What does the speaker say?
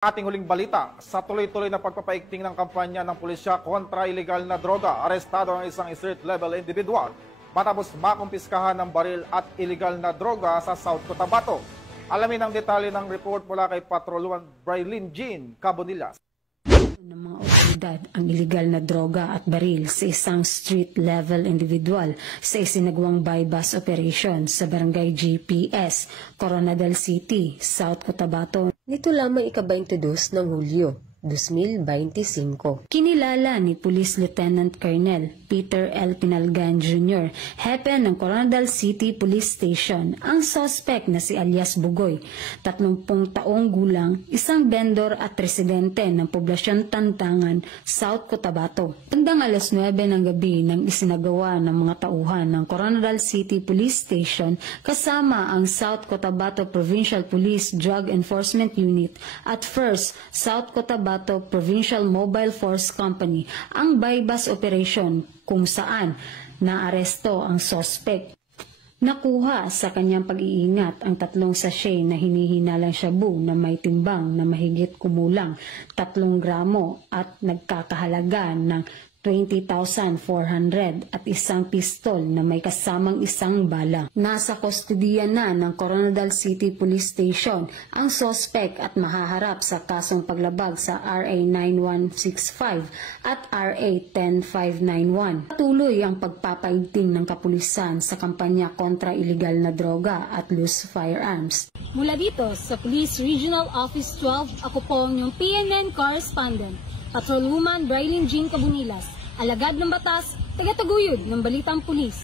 Ating huling balita, sa tuloy-tuloy na pagpapaigting ng kampanya ng pulisya kontra ilegal na droga, arestado ang isang street-level individual matapos makumpiskahan ng baril at ilegal na droga sa South Cotabato. Alamin ang detalye ng report mula kay Patroluan Braylin Jean Cabonillas. Ng mga otoridad ang ilegal na droga at baril sa isang street-level individual sa isinagawang buy-bust operation sa Barangay GPS, Coronadal City, South Cotabato. Nito lamang ika-22 ng Hulyo, 2025. Kinilala ni Police Lieutenant Colonel Peter L. Pinalgan Jr., hepe ng Coronadal City Police Station, ang suspect na si alias Bugoy, 30 taong gulang, isang vendor at residente ng poblasyon Tantangan, South Cotabato. Bandang alas 9 ng gabi nang isinagawa ng mga tauhan ng Coronadal City Police Station kasama ang South Cotabato Provincial Police Drug Enforcement Unit at First South Cotabato Provincial Mobile Force Company ang buy-bust operation kung saan naaresto ang suspect. Nakuha sa kanyang pag-iingat ang 3 sachet na hinihinalang shabu na may timbang na mahigit kumulang 3 gramo at nagkakahalaga ng 20,400 at isang pistol na may kasamang isang bala. Nasa kustodiya na ng Coronadal City Police Station ang suspect at mahaharap sa kasong paglabag sa RA 9165 at RA 10591. Patuloy ang pagpapaigting ng kapulisan sa kampanya kontra ilegal na droga at loose firearms. Mula dito sa Police Regional Office 12, ako po ang inyong PNN correspondent, Patrolwoman Braylin Jean Cabonillas, alagad ng batas, taga-taguyod ng Balitang Pulis.